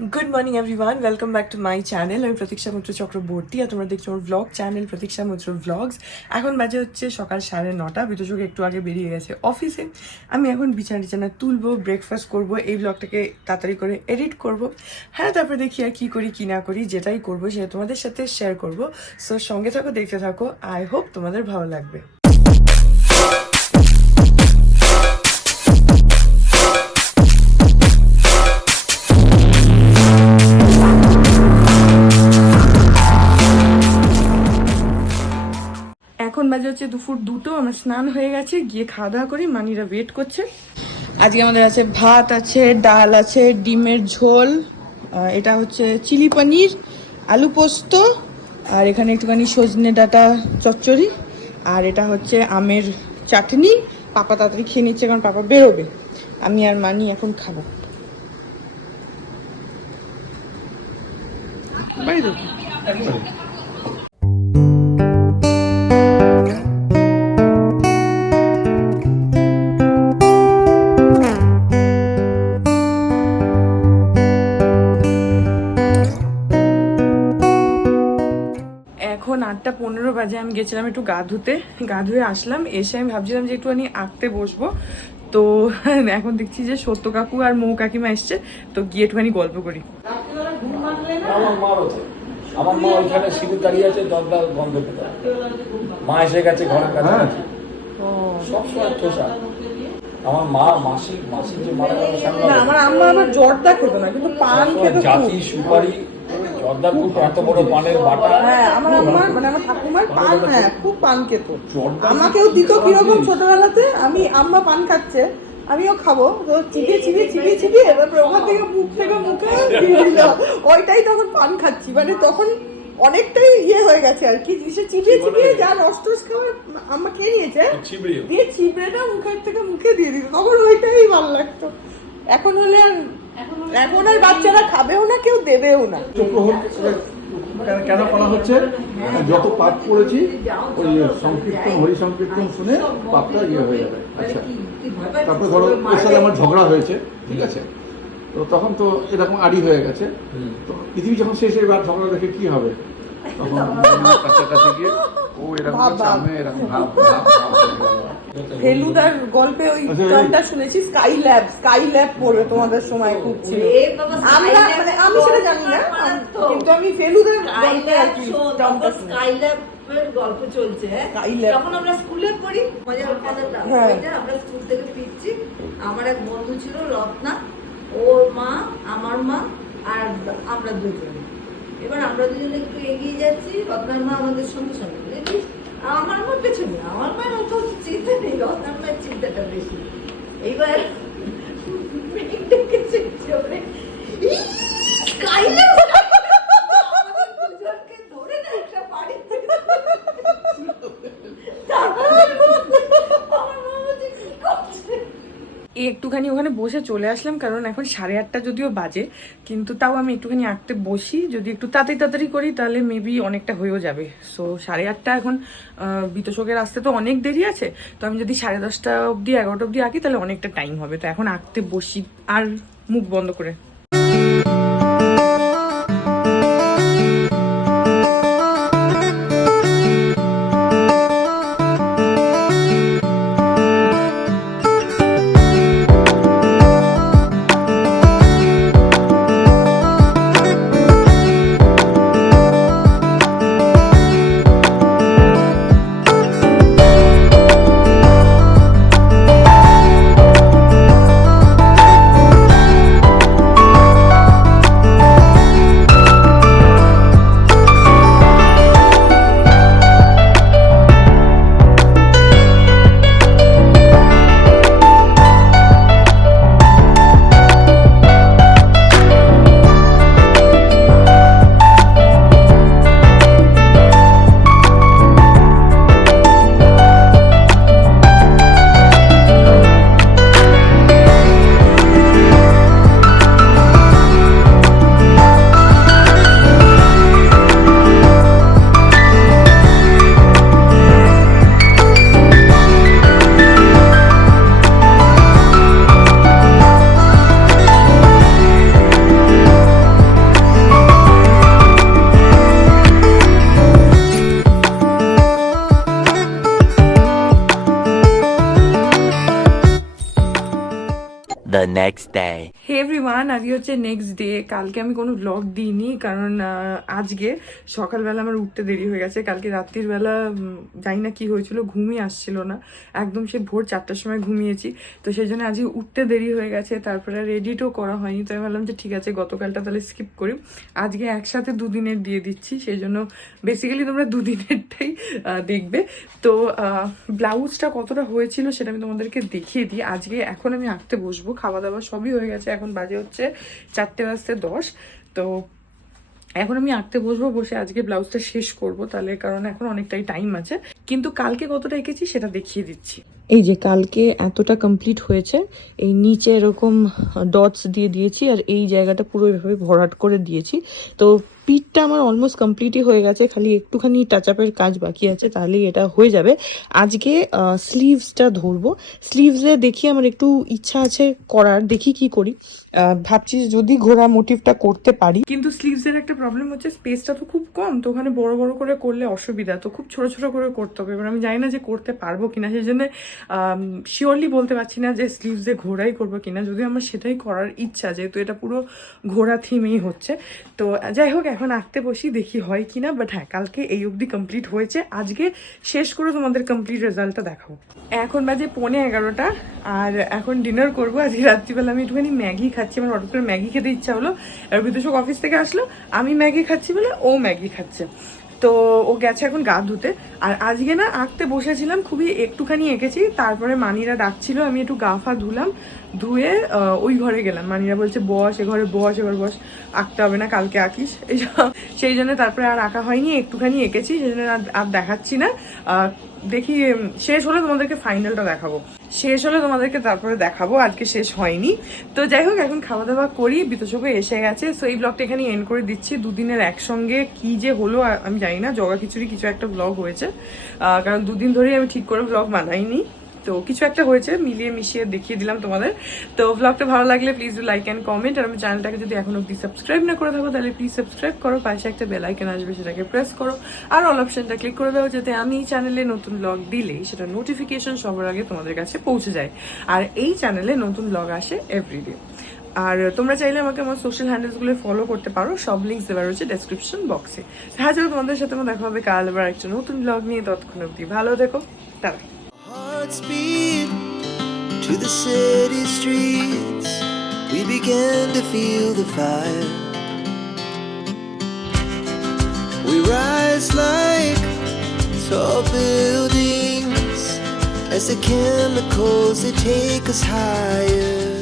Good morning everyone, welcome back to my channel. আমি প্রতীক্ষা মিত্র চক্রবর্তী আর তোমরা দেখছো আমার ব্লগ চ্যানেল প্রতীক্ষা মিত্র ব্লগস। এখন বাজে হচ্ছে সকাল 9:30। বিতোষক একটু আগে বেরিয়ে গেছে অফিসে। আমি এখন বিছানা তুলবো, ব্রেকফাস্ট করব, এই ব্লগটাকে তাড়াতাড়ি করে এডিট করব। হ্যাঁ, তারপরে দেখি আর কী করি কী না করি, যেটাই করবো সেটা তোমাদের সাথে শেয়ার করব। সো সঙ্গে থাকো, দেখতে থাকো। আই হোপ তোমাদের ভালো লাগবে। এখন বাজে হচ্ছে দুপুর 2টো। আমার স্নান হয়ে গেছে, গিয়ে খাওয়া দাওয়া করি। মানিরা ওয়েট করছে। আজকে আমাদের আছে ভাত, আছে ডাল, আছে ডিমের ঝোল, এটা হচ্ছে চিলি পনির, আলু পোস্ত, আর এখানে একটুখানি সজনে ডাঁটা চচ্চড়ি, আর এটা হচ্ছে আমের চাটনি। পাপা তাড়াতাড়ি খেয়ে নিচ্ছে কারণ পাপা বেরোবে। আমি আর মানি এখন খাবো। বাই তো এখন 8:15 বাজে। আমি গেছিলাম একটু গা ধুয়ে আসলাম। এসে আমি ভাবছিলাম যে একটুখানি আঁকতে বসবো, তো এখন দেখছি যে সত্য কাকু আর মৌ কাকিমা এসছে, তো গিয়ে একটুখানি গল্প করি। আমার মা ওইখানে সিঁড়ি দাঁড়িয়ে আছে, দরজা বন্ধ করে। মা এসে গেছে ঘরের কাছে। সবসময় ঠোসা আমার মা মাসি যে মারা গেল সামনে, আমার আম্মা আবার জর্দা খেত না, কিন্তু পান খেত। জাতি সুপারি জর্দা, খুব এত বড় পানের বাটা। হ্যাঁ, আমার আম্মা মানে আমার ঠাকুমার পান, হ্যাঁ খুব পান খেত। আমাকেও দিত কিরকম ছোটবেলাতে। আমি আম্মা পান খাচ্ছে, আমিও খাবো, তো চিবিয়ে এবার ওখান থেকে মুখে দিয়ে দিল। ওইটাই তখন পান খাচ্ছি, মানে তখন অনেকটাই হয়ে গেছে আর কি। চিবিয়ে যা নষ্ট খাবার আম্মা খেয়ে নিয়েছে, দিয়ে চিবড়েটা মুখের থেকে মুখে দিয়ে দিত। তখন ওইটাই ভালো লাগতো। এখন হলে আর এখন আর বাচ্চারা খাবেও না, কেউ দেবেও না। কেন করা হচ্ছে? যত পাপ করেছি ওই সংকীর্তন, হরি সংকীর্তন শুনে পাপটা হয়ে যাবে। আচ্ছা, তারপরে ধরো ওর সাথে আমার ঝগড়া হয়েছে, ঠিক আছে, তো তখন তো এরকম আড়ি হয়ে গেছে। তো পৃথিবী যখন শেষ হয়ে এবার ঝগড়া দেখে কি হবে, তখন কাছাকাছি গিয়ে ও এরকম আমি এরকম ভাব ফেলুদার গল্পে ওই গানটা শুনেছি, স্কাই ল্যাব পড়বে তোমাদের সময় খুব ছিল। আমরা মানে আমি সেটা জানি না, কিন্তু আমি ফেলুদার গল্পে আর কি স্কাই ল্যাবের গল্প চলছে। যখন আমরা স্কুলে পড়ি, মজার কথাটা আমরা স্কুল থেকে ফিরছি, আমার এক বন্ধু ছিল রত্না, ওর মা, আমার মা আর আমরা দুজন। এবার আমরা দুজন একটু এগিয়ে যাচ্ছি, রত্নার মা আমাদের সঙ্গে সঙ্গে, আমার মা পেছনে। আমার মায়ের অত চিন্তা নেই, রত্নার মায়ের চিন্তাটা বেশি। এইবার একটুখানি ওখানে বসে চলে আসলাম, কারণ এখন 8:30 যদিও বাজে, কিন্তু তাও আমি একটুখানি আঁকতে বসি। যদি একটু তাড়াতাড়ি করি তাহলে মেবি অনেকটা হয়েও যাবে। সো 8:30 এখন। বিতোষকের আসতে তো অনেক দেরি আছে, তো আমি যদি 10:30 অবধি 11টা অবধি আঁকি তাহলে অনেকটা টাইম হবে। তো এখন আঁকতে বসি আর মুখ বন্ধ করে। next day. হে এভরিওয়ান, আজকে হচ্ছে নেক্সট ডে। কালকে আমি কোনো ব্লগ দিইনি কারণ আজকে সকালবেলা আমার উঠতে দেরি হয়ে গেছে। কালকে রাত্রিবেলা জানি না কি হয়েছিল, ঘুমিয়ে আসছিল না একদম, সে ভোর 4টার সময় ঘুমিয়েছি। তো সেই জন্য আজকে উঠতে দেরি হয়ে গেছে, তারপরে আর এডিটও করা হয়নি। তো আমি ভাবলাম যে ঠিক আছে গতকালটা তাহলে স্কিপ করি, আজকে একসাথে দুদিনের দিয়ে দিচ্ছি। সেই জন্য বেসিক্যালি তোমরা দুদিনেরটাই দেখবে। তো ব্লাউজটা কতটা হয়েছিল সেটা আমি তোমাদেরকে দেখিয়ে দিই। আজকে এখন আমি আঁকতে বসবো, খাওয়া দাওয়া সবই হয়ে গেছে, এখন বাজে হচ্ছে 4:10। তো এখন আমি আঁকতে বসবো, বসে আজকে ব্লাউজটা শেষ করব তাহলে, কারণ এখন অনেকটাই টাইম আছে। কিন্তু কালকে কতটা এঁকেছি সেটা দেখিয়ে দিচ্ছি। এই যে কালকে এতটা কমপ্লিট হয়েছে, এই নিচে এরকম ডটস দিয়ে দিয়েছি আর এই জায়গাটা পুরো এভাবে ভরাট করে দিয়েছি। তো পিঠটা আমার অলমোস্ট কমপ্লিটই হয়ে গেছে, খালি একটুখানি টাচ আপের কাজ বাকি আছে, তাহলেই এটা হয়ে যাবে। আজকে স্লিভসটা ধরবো। স্লিভসে দেখি আমার একটু ইচ্ছা আছে করার, দেখি কি করি। ভাবছি যদি ঘোড়া মোটিভটা করতে পারি, কিন্তু স্লিভসের একটা প্রবলেম হচ্ছে স্পেসটা তো খুব কম, তো ওখানে বড় বড় করে করলে অসুবিধা, তো খুব ছোট ছোট করে করতে হবে। এবার আমি জানি না যে করতে পারবো কিনা, সেই জন্য শিওরলি বলতে পারছি না যে স্লিভসে ঘোড়াই করবো কিনা, যদি আমার সেটাই করার ইচ্ছা, যেহেতু এটা পুরো ঘোড়া থিমেই হচ্ছে। তো যাই হোক, এখন আঁকতে বসি, দেখি হয় কিনা। বাট হ্যাঁ, কালকে এই অবধি কমপ্লিট হয়েছে, আজকে শেষ করে তোমাদের কমপ্লিট রেজাল্টটা দেখাবো। এখন বাজে 11:15 আর এখন ডিনার করবো। আজকে রাত্রিবেলা আমি একটুখানি ম্যাগি খাচ্ছি, আমার হঠাৎ করে ম্যাগি খেতে ইচ্ছা হলো। আর বিদুষক অফিস থেকে আসলো, আমি ম্যাগি খাচ্ছি বলে ও ম্যাগি খাচ্ছে। তো ও গেছে এখন গা ধুতে। আর আজকে না আঁকতে বসেছিলাম, খুবই একটুখানি এঁকেছি, তারপরে মানিরা ডাকছিল, আমি একটু গা ফা ধুলাম, ধুয়ে ওই ঘরে গেলাম। মানিরা বলছে বস, এ ঘরে বস, এবার বস, আঁকতে হবে না, কালকে আঁকিস। সেই জন্য তারপরে আর আঁকা হয়নি, একটুখানি এঁকেছি, সেই জন্য আর দেখাচ্ছি না। দেখি শেষ হলে তোমাদেরকে ফাইনালটা দেখাবো, শেষ হলে তোমাদেরকে তারপরে দেখাবো, আজকে শেষ হয়নি। তো যাই হোক, এখন খাওয়া দাওয়া করি, বিতোষকও এসে গেছে। সো এই ব্লগটা এখানে এন্ড করে দিচ্ছি। দুদিনের একসঙ্গে কি যে হলো আমি জানি না, জগা খিচুড়ি কিছু একটা ব্লগ হয়েছে, কারণ দুদিন ধরেই আমি ঠিক করে ব্লগ বানাইনি। তো কিছু একটা হয়েছে, মিলিয়ে মিশিয়ে দেখিয়ে দিলাম তোমাদের। তো ব্লগটা ভালো লাগলে please do like and comment. আর আমি চ্যানেলটাকে যদি এখন অব্দি সাবস্ক্রাইব না করে থাকো তাহলে প্লিজ সাবস্ক্রাইব করো, পাশে একটা বেল আইকন আসবে, সেটাকে প্রেস করো, আর অল অপশনটা ক্লিক করে দাও, যাতে আমি চ্যানেলে নতুন ব্লগ দিলেই সেটা নোটিফিকেশন সবার আগে তোমাদের কাছে পৌঁছে যায়। আর এই চ্যানেলে নতুন ব্লগ আসে এভরিডে। আর তোমরা চাইলে আমাকে আমার সোশ্যাল হ্যান্ডেলসগুলো ফলো করতে পারো, সব লিঙ্কস দেওয়া রয়েছে ডেসক্রিপশন বক্সে। হ্যাঁ, চলো তোমাদের সাথে আমার দেখা হবে কাল আবার একটা নতুন ব্লগ নিয়ে। ততক্ষণ অব্দি ভালো থেকো, tata. Hearts beat to the city streets. We began to feel the fire. We rise like tall buildings as the chemicals they take us higher.